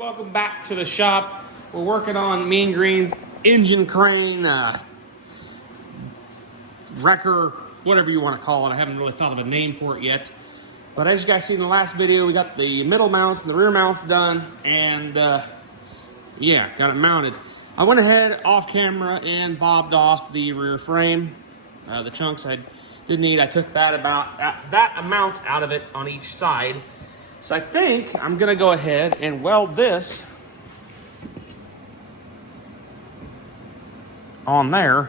welcome back to the shop. We're working on Mean Green's engine crane, wrecker, whatever you want to call it. I haven't really thought of a name for it yet. But as you guys see in the last video, we got the middle mounts and the rear mounts done, and yeah, got it mounted. I went ahead off camera and bobbed off the rear frame. The chunks I did need, I took that amount out of it on each side. So I think I'm gonna go ahead and weld this on there.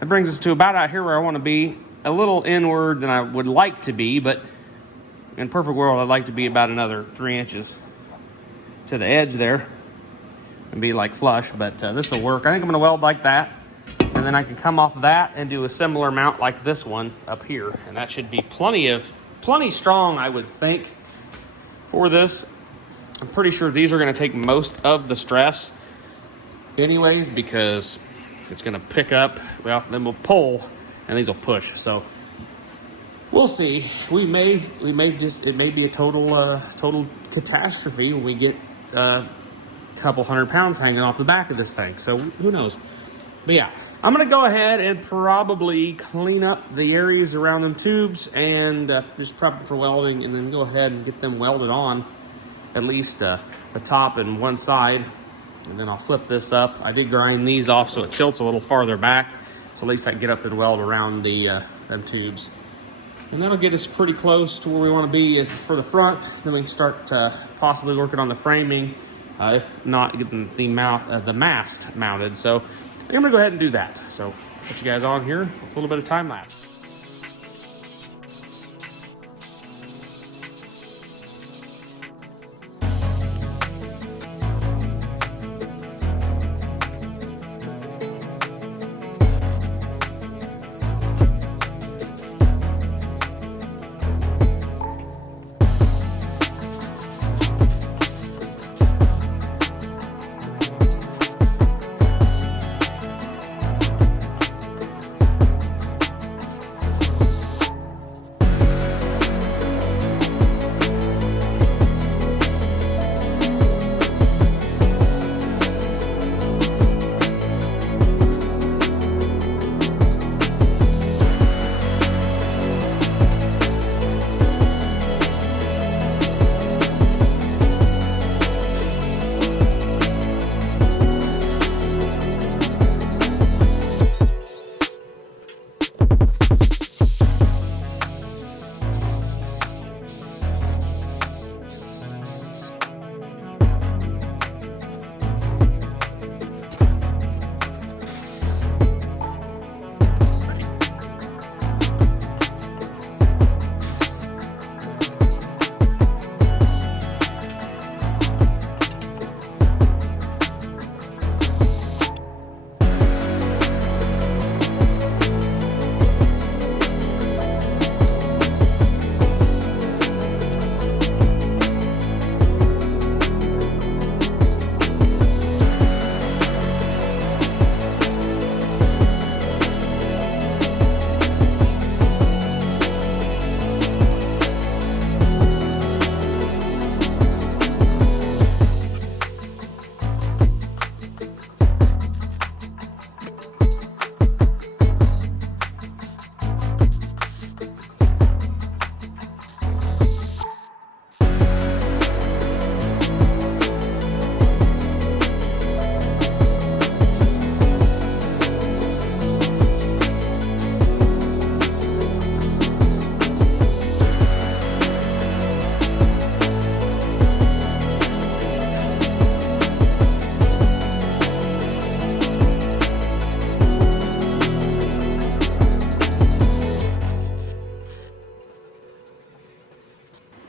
That brings us to about out here where I want to be, a little inward than I would like to be, but in a perfect world I'd like to be about another 3 inches to the edge there and be like flush, but this will work. I think I'm gonna weld like that, and then I can come off that and do a similar mount like this one up here, and that should be plenty strong, I would think, for this. I'm pretty sure these are going to take most of the stress anyways, because it's going to pick up, well, then we'll pull and these will push. So we'll see. It may be a total catastrophe when we get a couple 100 pounds hanging off the back of this thing. So who knows? But yeah, I'm going to go ahead and probably clean up the areas around them tubes and just prep them for welding, and then go ahead and get them welded on, at least the top and one side. And then I'll flip this up. I did grind these off so it tilts a little farther back, so at least I can get up and weld around the them tubes. And that'll get us pretty close to where we want to be is for the front. Then we can start possibly working on the framing, if not getting the mast mounted. So I'm gonna go ahead and do that. So put you guys on here with a little bit of time lapse.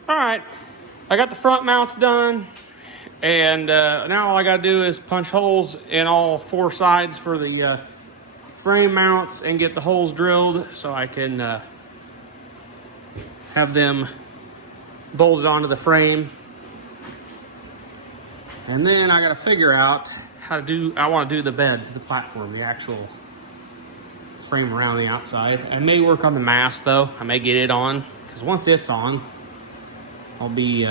All right, I got the front mounts done, and now all I gotta do is punch holes in all 4 sides for the frame mounts and get the holes drilled so I can have them bolted onto the frame. And then I gotta figure out how to do, I wanna do the bed, the platform, the actual frame around the outside. I may work on the mast though. I may get it on, because once it's on, I'll be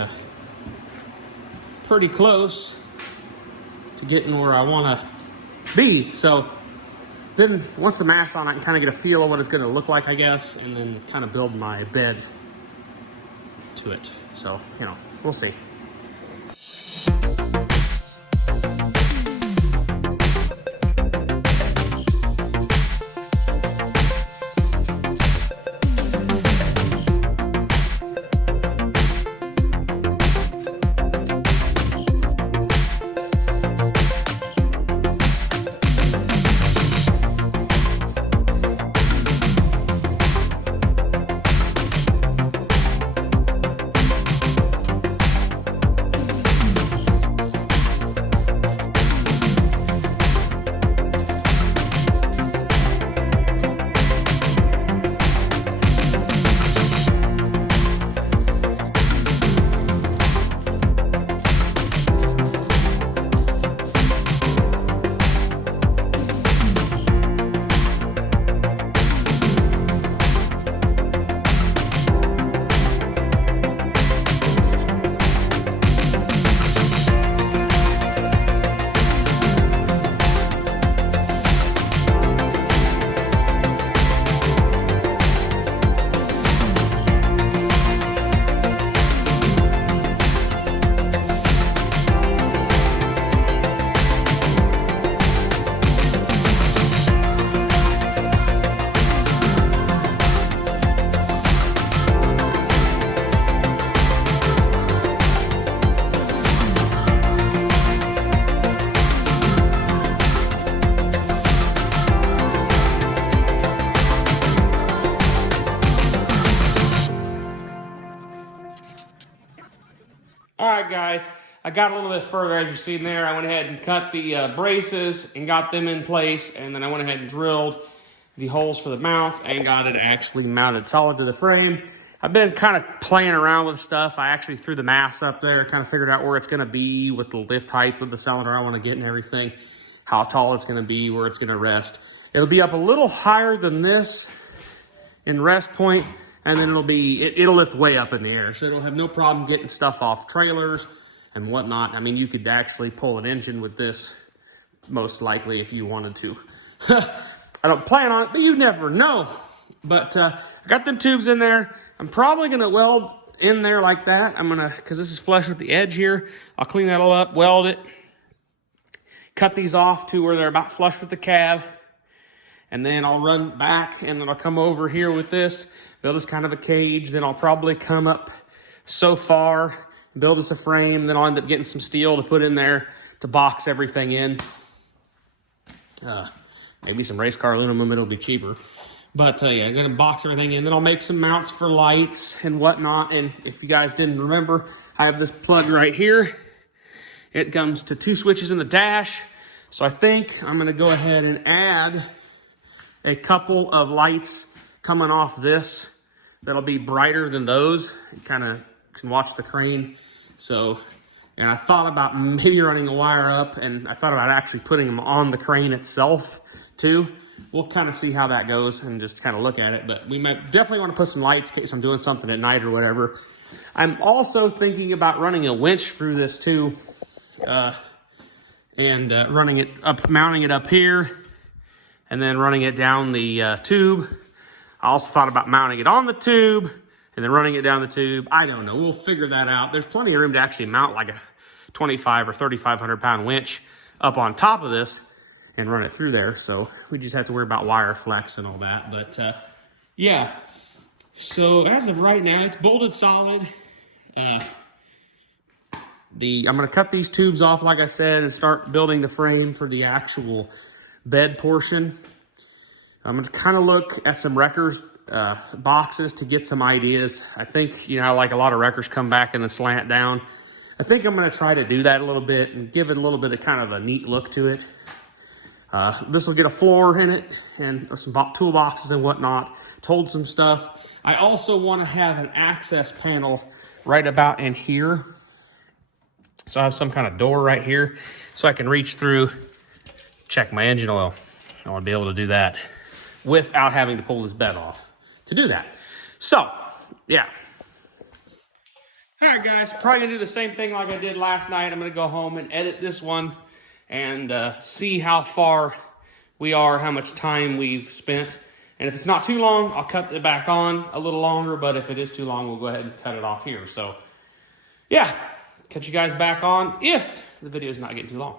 pretty close to getting where I want to be. So then once the mast's on, I can kind of get a feel of what it's going to look like, I guess, and then kind of build my bed to it. So, you know, we'll see. All right, guys, I got a little bit further, as you see there. I went ahead and cut the braces and got them in place, and then I went ahead and drilled the holes for the mounts and got it actually mounted solid to the frame. I've been kind of playing around with stuff. I actually threw the mast up there, kind of figured out where it's going to be with the lift height with the cylinder I want to get and everything, how tall it's going to be, where it's going to rest. It'll be up a little higher than this in rest point, and then it'll lift way up in the air. So it'll have no problem getting stuff off trailers and whatnot. I mean, you could actually pull an engine with this, most likely, if you wanted to. I don't plan on it, but you never know. But I got them tubes in there. I'm probably going to weld in there like that. Because this is flush with the edge here, I'll clean that all up, weld it, cut these off to where they're about flush with the cab. And then I'll run back, and then I'll come over here with this, build us kind of a cage. Then I'll probably come up so far, build us a frame. Then I'll end up getting some steel to put in there to box everything in. Maybe some race car aluminum, it'll be cheaper. But yeah, I'm going to box everything in. Then I'll make some mounts for lights and whatnot. And if you guys didn't remember, I have this plug right here. It comes to 2 switches in the dash. So I think I'm going to go ahead and add a couple of lights coming off this that'll be brighter than those. You kind of can watch the crane. So, and I thought about maybe running a wire up, and I thought about actually putting them on the crane itself too. We'll kind of see how that goes and just kind of look at it. But we might definitely want to put some lights in case I'm doing something at night or whatever. I'm also thinking about running a winch through this too, and running it up, mounting it up here, and then running it down the tube. I also thought about mounting it on the tube and then running it down the tube. I don't know. We'll figure that out. There's plenty of room to actually mount like a 25 or 3,500 pound winch up on top of this and run it through there. So we just have to worry about wire flex and all that. But yeah, so as of right now, it's bolted solid. I'm going to cut these tubes off, like I said, and start building the frame for the actual bed portion. I'm going to kind of look at some wreckers boxes to get some ideas. I think, you know, like a lot of wreckers come back in the slant down. I think I'm going to try to do that a little bit and give it a little bit of kind of a neat look to it. This will get a floor in it and some toolboxes and whatnot. Told some stuff. I also want to have an access panel right about in here. So I have some kind of door right here so I can reach through, check my engine oil. I want to be able to do that without having to pull this bed off to do that. So, yeah. All right, guys, probably gonna do the same thing like I did last night. I'm gonna go home and edit this one and see how far we are, how much time we've spent. And if it's not too long, I'll cut it back on a little longer, but if it is too long, we'll go ahead and cut it off here. So yeah, catch you guys back on if the video is not getting too long.